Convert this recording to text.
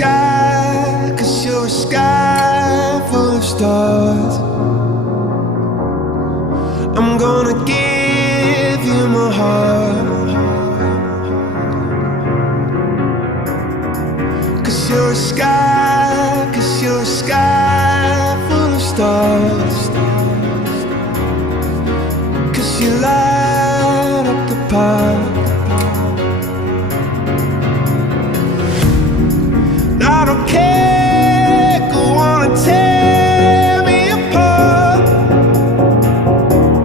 sky, 'cause you're a sky full of stars. I'm gonna give you my heart, 'cause you're a sky, 'cause you're a sky full of stars. 'Cause you light up the path.